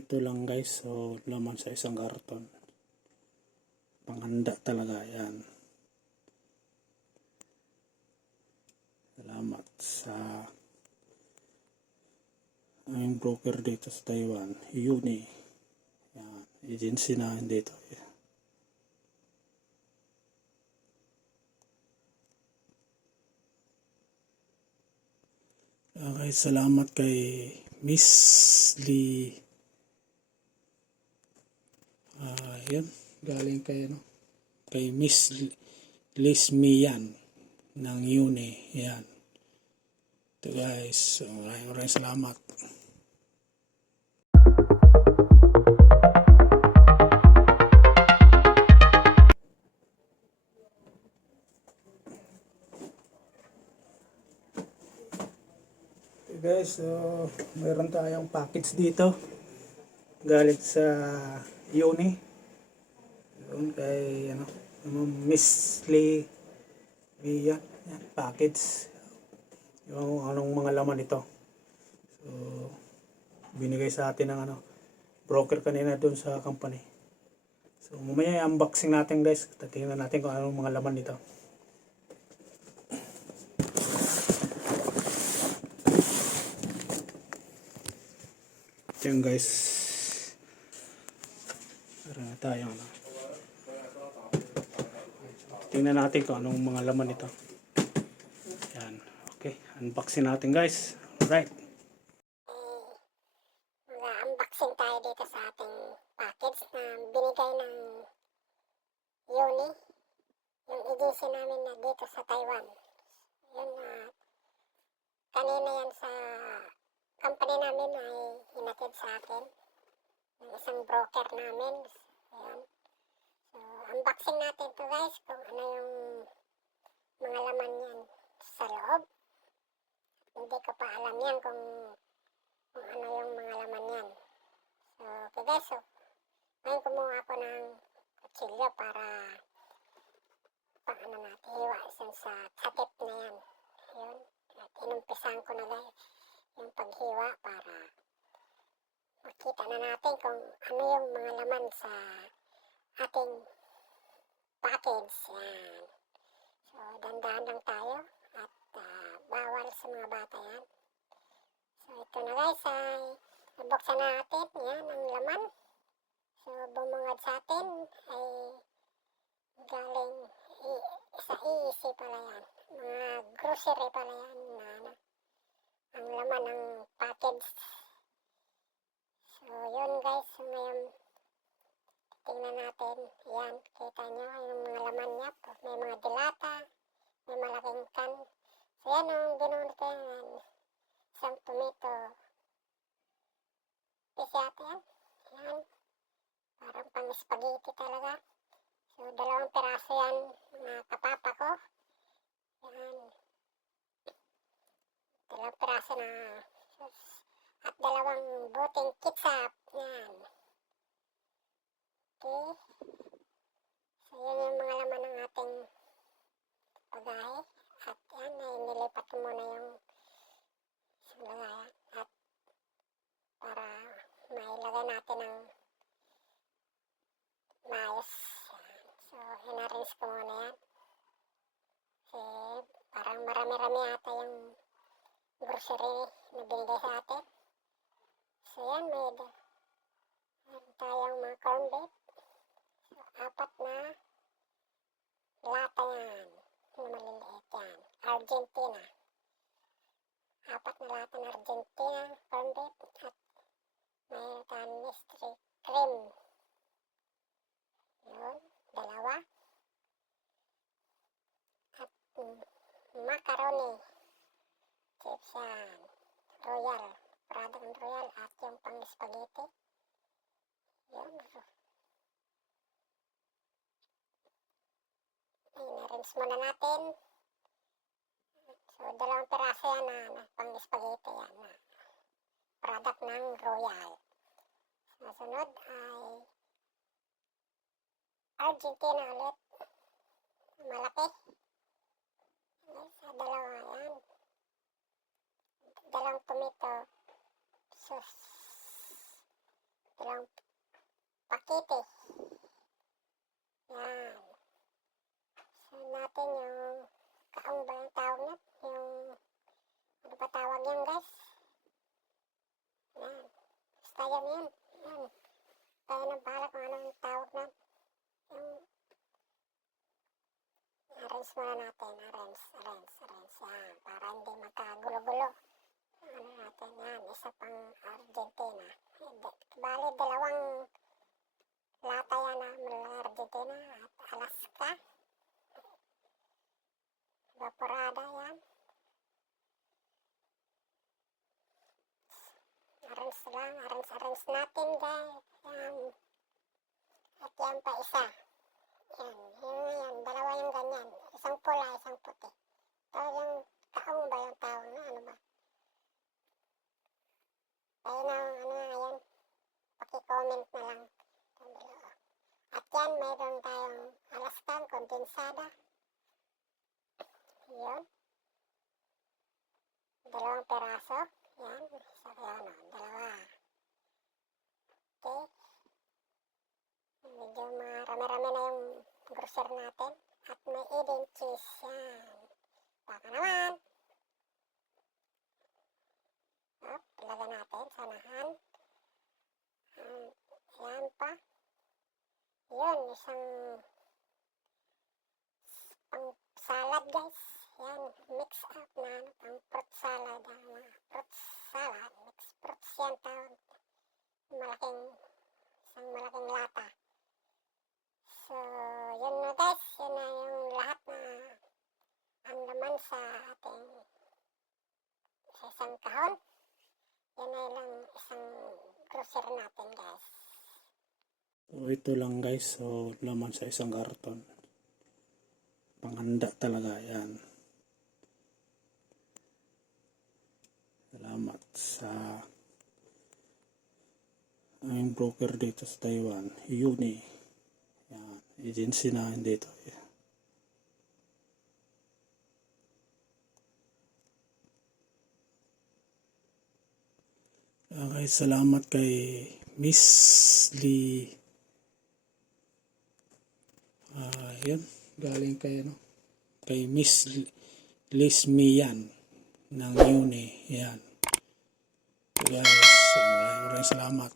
ito lang guys, so laman sa isang karton. Panghanda talaga yan. Salamat sa aming broker dito sa Taiwan, Uni. Yan, agency na dito. Okay, salamat kay Miss Lee. Yan, galing kay Miss Liz Mian ng Uni. Yan. Ito guys, so, maraming salamat. Guys, so meron tayong package dito galing sa Uni. Yun kay Miss Lee Mia, yan, package. Yung anong mga laman nito. So binigay sa atin ng broker kanina doon sa company. So mamaya i-unboxing natin guys. Tingnan natin kung anong mga laman nito. Yan guys, meron na tayo tingnan natin kung anong mga laman nito. Yan, okay, unboxing natin guys. Alright, mag-unboxing tayo dito sa ating package na binigay ng Uni, yung agency namin na dito sa Taiwan. Yun kanina yan sa company namin ay hinatid sa akin ng isang broker namin. Ayan. So, unboxing natin to guys kung ano yung mga laman yan sa loob. Hindi ko pa alam yan kung ano yung mga laman yan. So, okay guys, so, ngayon kumuha ako ng kutsilyo para natin hiwa sa takip na yan. Yun. At inumpisahan ko na guys yung paghiwa para makita na natin kung ano yung mga laman sa ating package. Yan. So, dandahan lang tayo at bawal sa mga bata yan. So, ito na guys ay nabuksan na natin. Yan ang laman. So, bumungad sa atin ay galing sa EEC pala yan. Mga grocery pala yan na ang laman ng package. So, yun guys. So, ngayon, tingnan natin. Yan, kita nyo yung mga laman niya. May mga dilata, may malaking can. So, yan ang ginunod ko yan. Isang tomato. Pisyate yan. Yan. Parang pang spaghetti talaga. So, 2 piraso yan na kapapa ko. Yan. 2 piraso na at 2 buting ketchup. Yan. Okay. So, yun yung mga laman ng ating pagahe. At yan, nilipat ko muna yung lagayan. At para mailagay natin ng mais. So, in-arrange ko muna yan. Kasi parang marami-rami ata yung grocery na binigay sa atin. So, yan, may tayong mga corn beef. So, 4 na lata yan. Na maliliit yan. Argentina. 4 na lata na Argentina corn beef. At may mystery cream. Yun, 2. At macaroni. Chips yan. Royal. Product ng Royal at yung pang spaghetti. Yun. In-arrange muna natin. So, 2 piraso yan na pang spaghetti yan na product ng Royal. Nasunod ay Argentina ulit. Malaki. Sa 2 yan. 2 tomato sauce. dalawang pakete. Yan. Saan natin yung kaong ba yung tawag niya? Yung, ano ba tawag yan guys? Yan. Basta yan yan. Yan. Tayo nang bahala kung ano yung tawag na. Yung, arrange muna natin. Arrange. Yan. Para hindi magkagulo-gulo. Ano natin yan. Isa pang Argentina. Bali, dalawang lata yan na mula Argentina at Alaska. Evaporada yan. Arrange lang. Arrange natin guys. Yan. At yan pa isa. Yan. Yan. Dalawa yung ganyan. Isang pula, isang puti. Ito yung kaong ba yung tawag na? Ano ba? Tayo na, ano nga yan. Paki-comment na lang. At yan, mayroon tayong Alaskan kondensada. Yun. Dalawang peraso. Yan. Isa yan, o. Dalawa. Okay. Medyo marami-rami na yung grocer natin. At may Eden cheese. Yan. Baka naman. Up, ilagay natin sa unahan. Yan pa. Yun, isang pang salad guys. Yan, mix up na pang fruit salad. Fruit salad, mix fruits yan tawag. Isang malaking lata. So, yun na guys. Yun na yung lahat na ang laman sa ating sa isang kahon. Yan na lang isang grocery natin guys. So, ito lang guys. So, laman sa isang karton. Panghanda talaga. Yan. Salamat sa aming broker dito sa Taiwan. Uni. Yan. Agency na dito. Okay, salamat kay Miss Lee. Yan. Galing kay kay Miss Liz Mian ng Uni. Yan. So guys, maraming salamat.